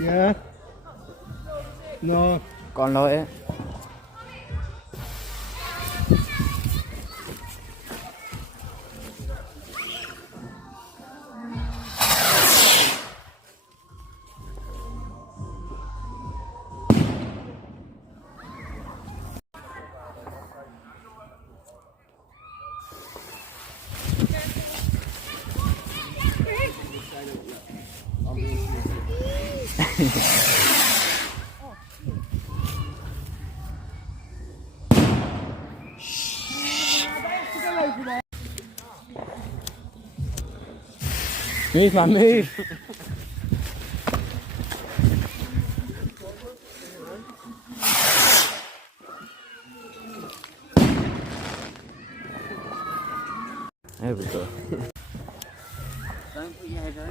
Yeah. No. Còn lỗi ấy. Move, man, move. There we go. Don't put your head over.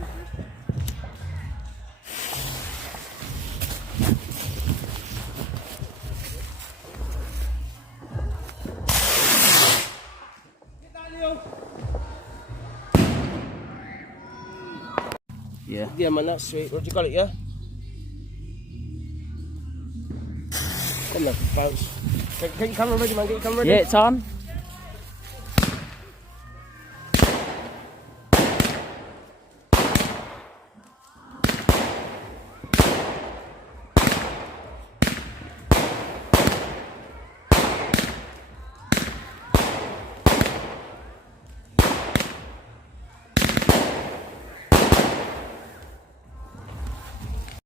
Yeah. Yeah, man, that's sweet. Roger, got it, yeah? Come on, bounce. Get your camera ready, man. Get your camera ready. Yeah, it's on.